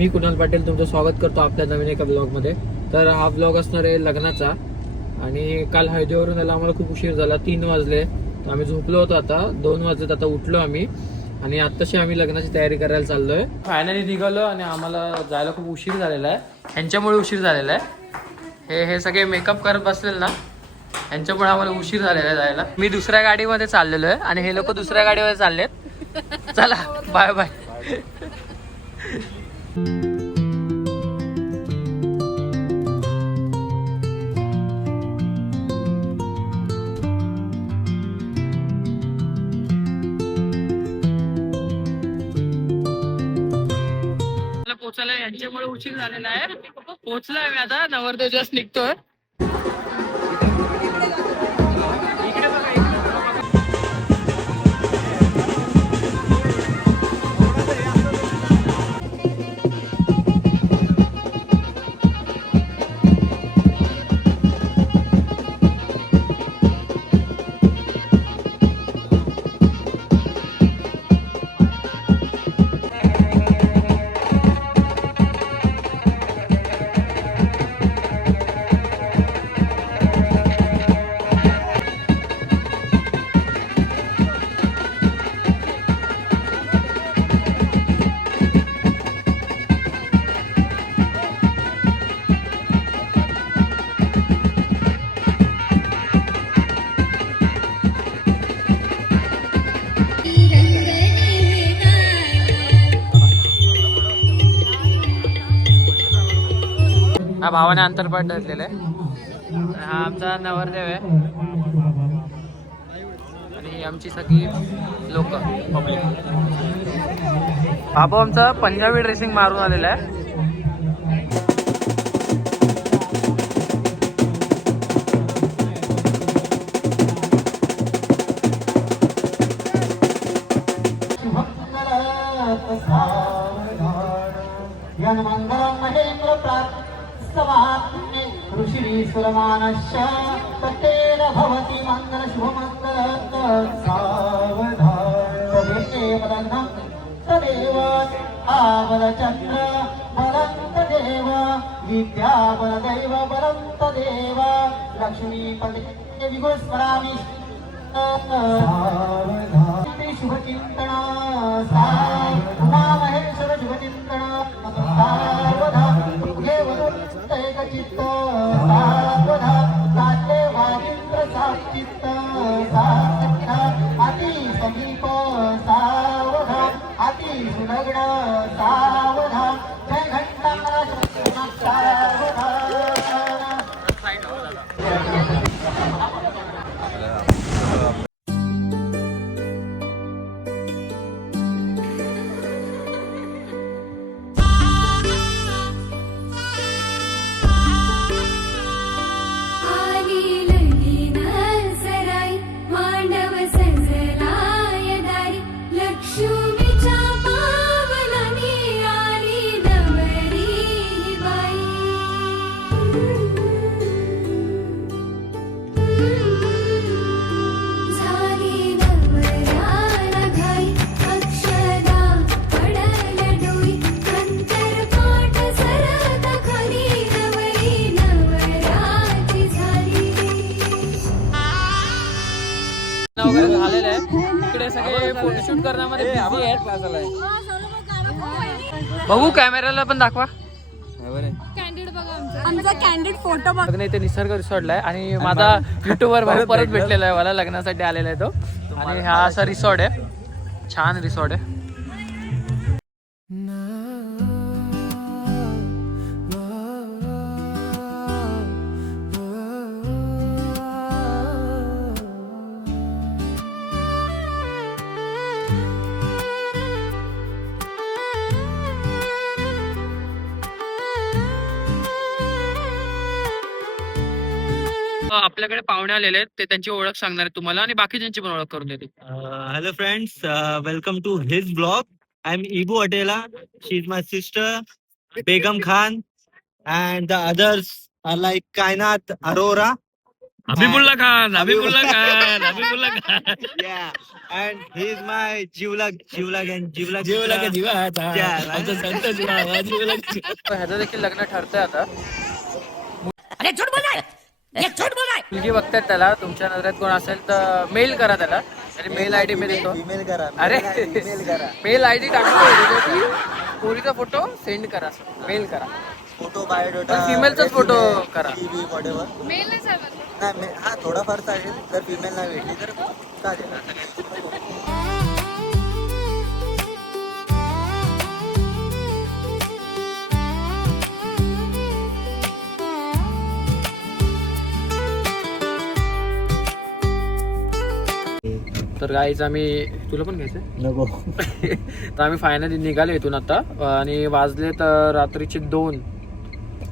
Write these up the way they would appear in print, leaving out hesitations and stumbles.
मी कुणाल पाटील तुमचं स्वागत करतो आपल्या नवीन एका ब्लॉगमध्ये. तर हा ब्लॉग असणार आहे लग्नाचा. आणि काल हळदीवरून यायला आम्हाला खूप उशीर झाला, 3 वाजले. तर आम्ही झोपलो होतो, आता 2 वाजलेत. आता उठलो आम्ही आणि आत्ताशी आम्ही लग्नाची तयारी करायला चाललोय. फायनली निघालो आणि आम्हाला जायला खूप उशीर झालेला आहे. ह्यांच्यामुळे उशीर झालेला आहे. हे सगळे मेकअप करत बसलेले ना, ह्यांच्यामुळे आम्हाला उशीर झालेला आहे जायला. मी दुसऱ्या गाडीमध्ये चाललेलो आहे आणि हे लोक दुसऱ्या गाडीमध्ये चाललेत. चला बाय बाय. पोचायला यांच्यामुळे उशीर झालेला आहे. पोहोचलोय मी आता, नवरदेव जस्ट निघतोय. हा भावाने अंतरपाठ धरलेला आहे. हा आमचा नवरदेव आहे आणि आमची सगळी लोक पब्लिक. बाबू आमचा पंजाबी ड्रेसिंग मारून आलेला आहे. ऋषीश्वरमानश्च ततेन भवति मंगल शुभमंगल सावधान तदेव आवलचंद्र बलं तदेव विद्या बलदैव बलं तदेव लक्ष्मीपते विगुस्मरामि सावधान शुभचिंतना सावधान शुभचिंतना सावधान चित्त सावधान काटे वाजिंद्र साचित्त सावधान अति समीप सावधान अति सुलग्न सावधान जय घंटा सावधान. वगैरे झालेलं आहे. इकडे सगळे फोटोशूट करण्यामध्ये बिझी आहेत. बघू कॅमेराला पण दाखवा. आमचा कॅन्डिड फोटो बघ. इथे निसर्ग रिसॉर्टला आहे आणि माझा युट्यूबवर भाऊ परत भेटलेला आहे मला, लग्नासाठी आलेला आहे तो. आणि हा असा रिसॉर्ट आहे, छान रिसॉर्ट आहे. आपल्याकडे पाहुणे आलेले आहेत, ते त्यांची ओळख सांगणार आहेत तुम्हाला आणि बाकीच्यांची पण ओळख करून देतील. Hello friends, welcome to his blog. I'm Ibu Atela. She's my sister, Begum Khan, and the others are like Kainat Arora. Habibullah Khan Yeah, and he's my Jivlag and Jivlag. ह्याचं देखील लग्न ठरतंय आता. मुलगी बघतायत त्याला. तुमच्या नजरेत कोण असेल तर मेल करा त्याला. मेल आयडी मी देतो. अरे मेल आयडी टाकतो. पोरीचा फोटो सेंड करा. मेल करा. फोटो बायोडेटा फिमेलचाच फोटो करा. मेल नाही चालत. नाही हा थोडाफार चालेल. जर फिमेल नाही भेटली तर चालेल. असं काही तर गाईच आम्ही तुला पण घ्यायचं नको. तर आम्ही फायनली निघालो इथून आता आणि वाजले तर रात्रीचे 2.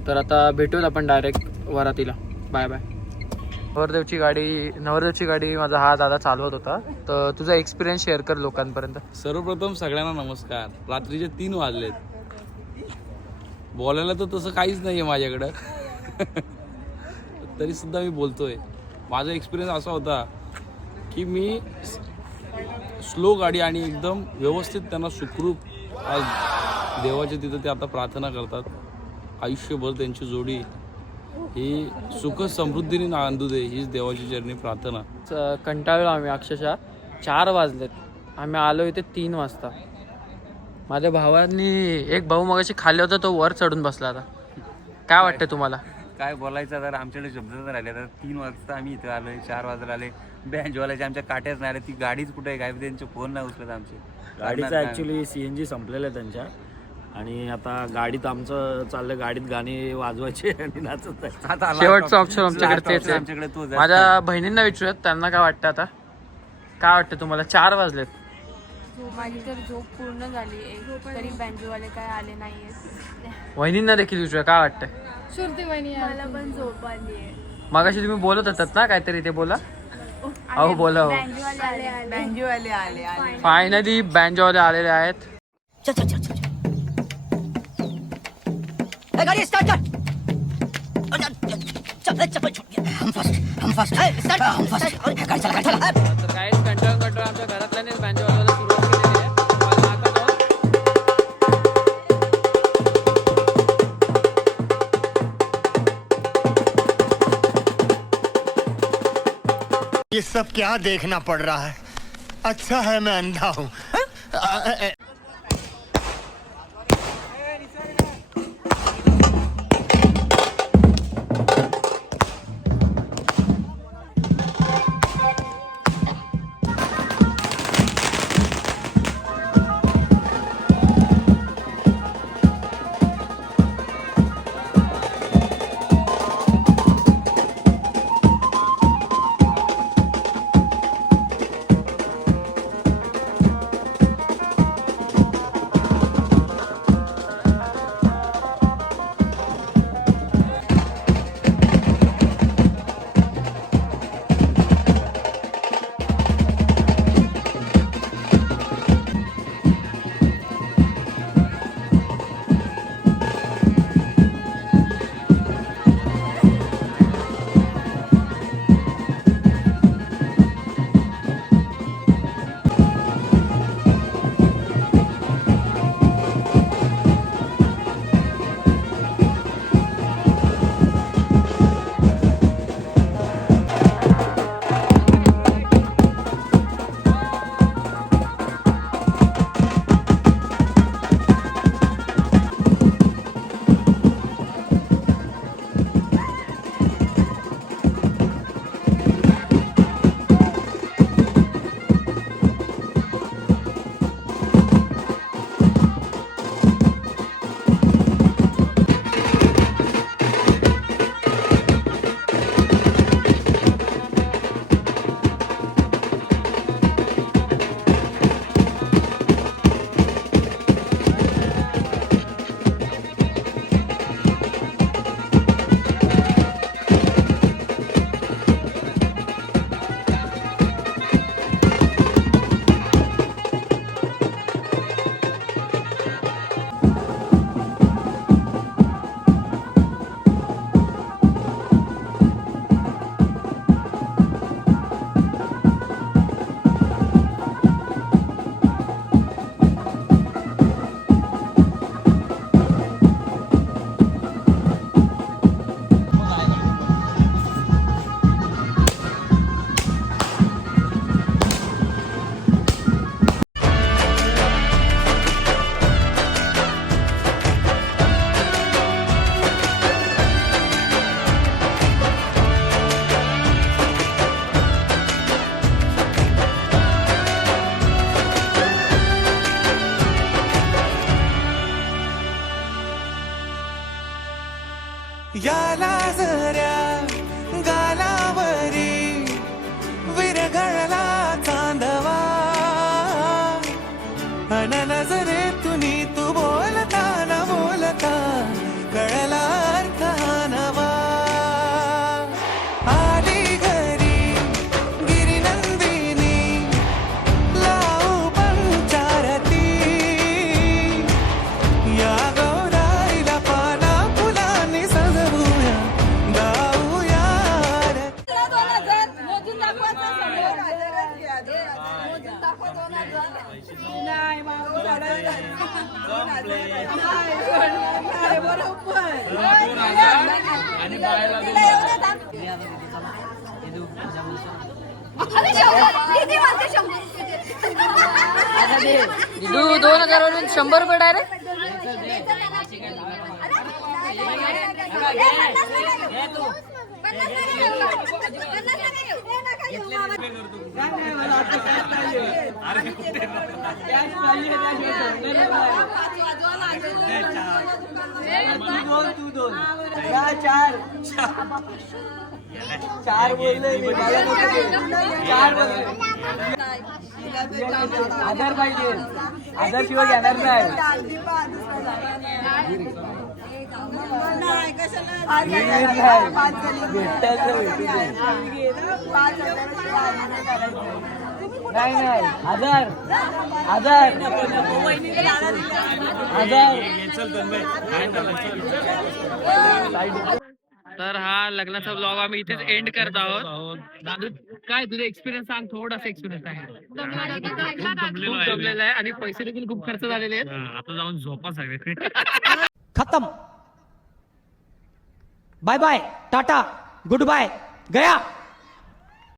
तर आता भेटूत आपण डायरेक्ट वरातीला. Bye bye. नवरदेवची गाडी माझा हा दादा चालवत होता. तर तुझा एक्सपिरियन्स शेअर कर लोकांपर्यंत. सर्वप्रथम सगळ्यांना नमस्कार. रात्रीचे 3 वाजलेत. बोलायला तर तसं काहीच नाहीये माझ्याकडं. तरी सुद्धा मी बोलतोय. माझा एक्सपिरियन्स असा होता की मी स्लो गाडी आणि एकदम व्यवस्थित त्यांना सुखरूप आज देवाच्या तिथं ते आता प्रार्थना करतात. आयुष्यभर त्यांची जोडी ही सुख समृद्धीने नांदू दे हीच देवाची चरणी प्रार्थना. कंटाळलो आम्ही. अक्षरशः 4 वाजलेत. आम्ही आलो इथे 3 वाजता. माझ्या भावांनी एक भाऊ मगाशी खाल्ले होता तो वर चढून बसला. आता काय वाटतं तुम्हाला? काय बोलायचं तर आमच्याकडे शब्द तर राहिले. तर 3 वाजता आम्ही इथं आलोय. 4 वाजता आले. बँजवाल्याचे आमच्या काट्याच नाही आले. ती गाडीच कुठे आहे काय त्यांचे फोन नाही उचलत आमचे. गाडीचं ॲक्च्युली CNG संपलेलं आहे त्यांच्या. आणि आता गाडीत आमचं चाललं. गाडीत गाणी वाजवायची आणि नाचत आहे. आता शेवटचं ऑप्शन आमच्याकडे तेच आहे. आमच्याकडे तो माझ्या बहिणींना विचारत त्यांना काय वाटतं. आता काय वाटतं तुम्हाला? 4 वाजलेत. माझी तर झोप पूर्ण झाली. तरी बँजोवाले काय आले नाहीये. वहिनींना देखील विचार काय वाटतं. शुरती वहिनी मला पण झोप आली आहे. मगाशी तुम्ही बोलत होतात ना काहीतरी. ते बोला. अहो बोला. बँजोवाले आले. फायनली बँजोवाले आलेले आहेत. गाड़ी स्टार्ट कर। हम फर्स्ट गाड़ी चला। तर काही कंट्रोल आमच्या घरातल्याने बँजोवाल्याला सुरुवात केलेली आहे. पण आता जाऊन ये सब क्या देखना पड़ रहा है. अच्छा है मैं अंधा हूँ. याला जऱ्या गालावरी विरघळला चांदवा अन नजरेतून तू बोलता न बोलता कळला अर्थ हा नवा आली घरी गिरिनंदिनी लावू पंचारती या गौराईला पाना फुलांनी सजवूया गाऊया तू 2000 वरून 100 रुपये डायरेक्ट. चार बोलले मी, मला नको ते. चार बोलले. आधार पाहिजे, आधार शिवाय घेणार नाही. नाही नाही आधार आधार तर हा लग्नाचा ब्लॉग आम्ही इथेच एंड करत आहोत. दादू काय तुझा एक्सपिरियन्स सांग, थोडासा एक्सपिरियन्स आहे. खूप जमलेला आहे आणि पैसे देखील खूप खर्च झालेले आहेत. आता जाऊन झोपा सगळे. खत्म. Bye bye, tata, goodbye, गया.